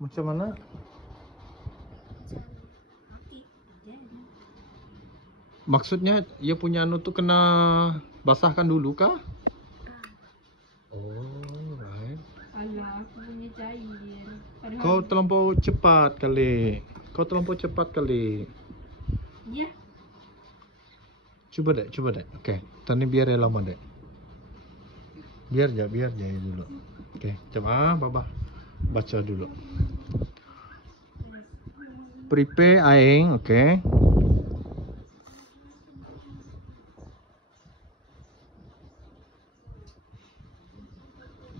Macam mana? Maksudnya ia punya anu tuh kena basahkan dulu kah? Oh, right. Alah, aku punya cair. Padahal Kau terlampau cepat kali. Kau terlampau cepat kali. ya. Coba dek. Oke, tadi biar ya lama dek. Biar aja dulu. Oke, coba Baba baca dulu. Prepare aing, oke.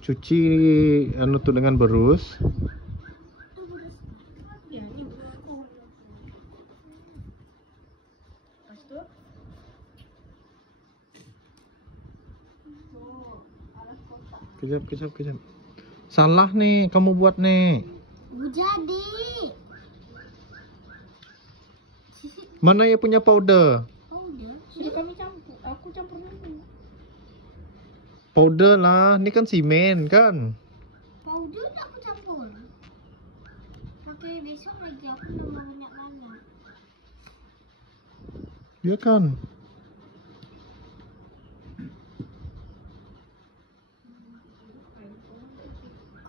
Cuci anu tuh dengan berus. Ya, ini aku. Lepas tu Kejap. Salah nih kamu buat nih. Jadi. Mana ya punya powder? Powder. sudah kami campur. Aku campur dulu. Powder lah, ini kan simen kan? Powder nak aku campur. Pakai besok lagi aku nambah banyak. Iya kan?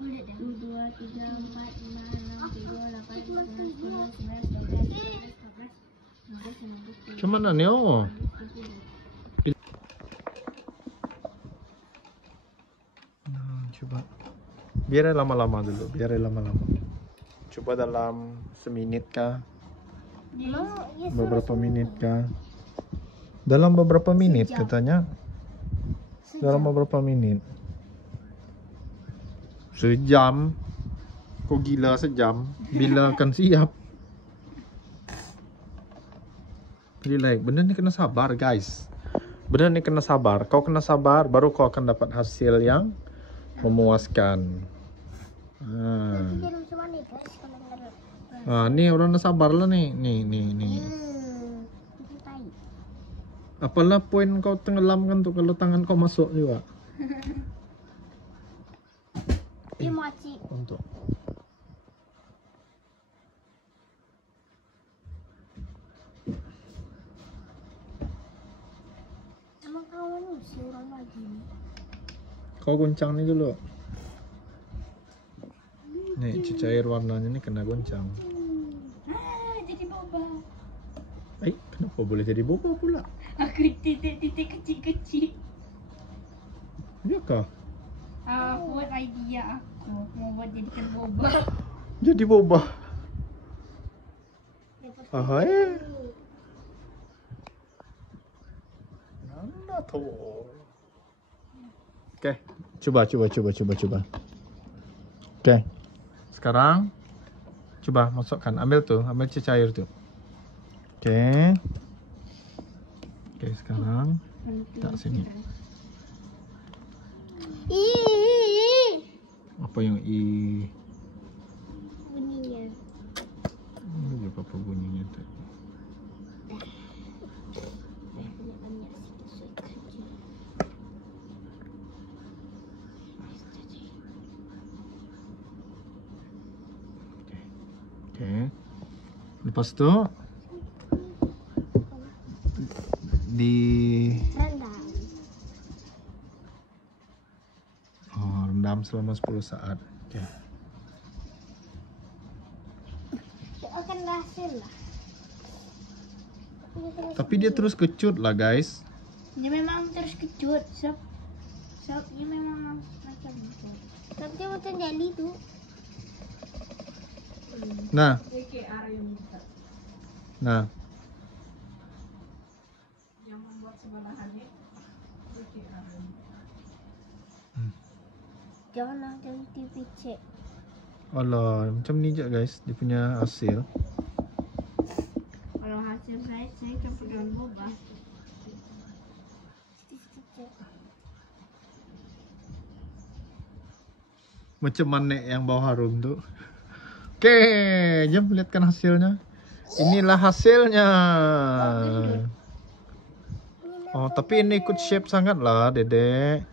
Kulit dah. 1, 2, 3, 4, 5, 6, 7, 8, 9, 10, 11, 12, 13, 14, 15, 16, 17. Cuman mana nih oh? Nah, coba. Biar lama-lama dulu, Coba dalam semenit kah? Beberapa menit kah? Dalam beberapa menit Sejam. katanya. Dalam beberapa menit. Sejam. Kok gila sejam? Bila akan siap? Relax. Bener nih kena sabar guys. Kau kena sabar, baru kau akan dapat hasil yang memuaskan. Nanti dia macam mana guys kalau dengar. Nih orang sabar lah nih. Nih. Itu tai. Apalah poin kau tenggelam kan tuh kalau tangan kau masuk juga. Dia mochi. Untuk. Emang kawan lu si orang lagi ni. Kau goncang nih dulu. Nih cecair warnanya nih kena goncang. Jadi boba. Kenapa boleh jadi boba pula? Aku titik-titik kecil-kecil. Iya kah? Aku buat idea aku mau buat jadikan boba. Jadi boba. Lepas Ahai. Nanda tuh. Oke, coba. Oke. Sekarang coba masukkan, ambil cecair tuh. Oke, sekarang tak sini. Apa yang bunyinya. Ini apa bunyinya tuh? Banyak sikit saja. Oke. Lepas itu di rendam selama 10 saat. Oke. Dia akan berhasil lah. Tapi dia terus kecut lah guys. Dia memang terus kecut. Dia memang macam itu. Tapi dia macam jeli tu. Nah, Yang membuat sebelahannya. Jangan TV cek. alah macam ni je guys, dia punya hasil. Kalau hasil saya campur dengan boba. Macam mana yang bau harum tuh. Oke, jom lihatkan hasilnya. Inilah hasilnya. Oh, tapi ini ikut shape sangat lah, Dedek.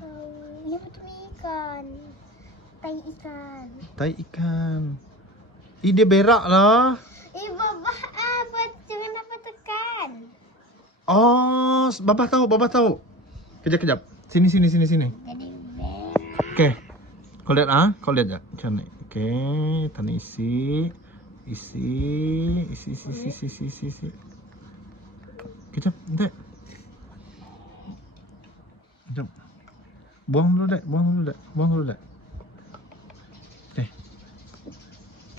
Dia macam ikan. Tai ikan. Tai ikan. Ih, dia berak lah. Baba apa? Jangan apa tekan. Oh, Babah tahu. Kejap. Sini. Jadi berak. Oke. Kau lihat ya. Macam ni. Oke, tadi isi. Kejap, Dek. Kejap. Buang dulu, Dek.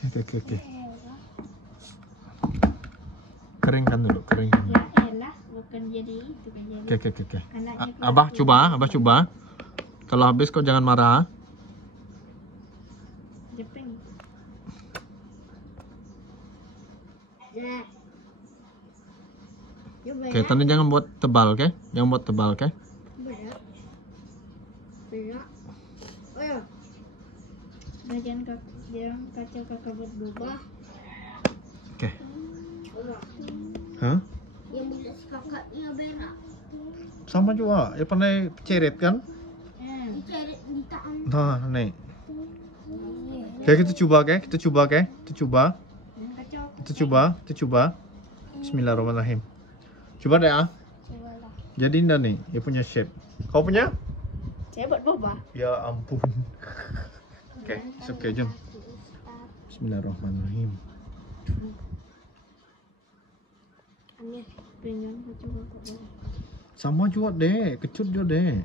Oke. Keringkan dulu. Ya elah, bukan jadi itu kan jadi. Oke. Anaknya Abah coba. Kalau habis kau jangan marah. Jepang. Oke, tadi jangan buat tebal, oke? Berak. Oh ya. Jangan kacau kakak buat boba. Oke. Hah? Yang mulut kakaknya berak. Sama juga, ya pandai ceret kan? Dicari di tangan. Nah, nih. Oke, kita coba. Jangan kacau. Kita coba. Bismillahirrahmanirrahim. Coba deh ah. Cobalah. Jadi indah nih, dia punya shape. Kau punya? Saya buat boba. Ya ampun. Oke, jom. Bismillahirrahmanirrahim. Aneh. Pengen kacau kakak. Sama juga deh, kecut juga deh.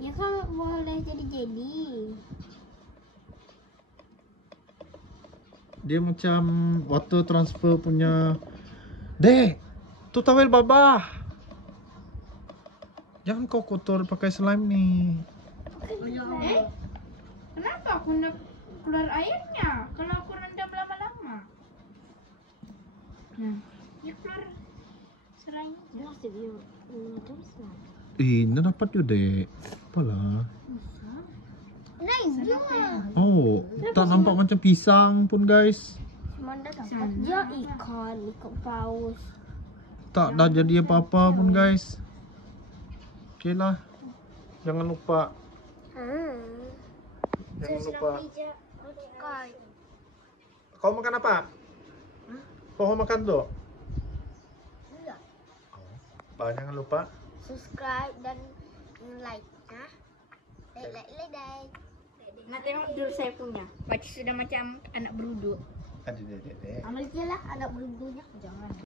Ya kan boleh jadi. Dia macam water transfer punya. Dek, tu towel Babah. Jangan kau kotor pakai slime nih. Kenapa aku nak keluar airnya? Kalau aku rendam lama-lama. Nah, ya keluar serainya. Nasib you. Terus lah. Ini dapat juga dek. Apalah. Nice juga. Oh, tak nampak macam pisang pun guys. Mana dapat dia ikan paus. Tak dah jadi apa-apa pun guys. Okey lah. Jangan lupa. Jangan lupa. Kau makan apa? Kau makan tu? Enggak. Jangan lupa. Subscribe dan like. Like. Nah, tengok dulu saya punya. Baca sudah macam anak beruduk. Ada. Amal je lah anak berundunya. Jangan.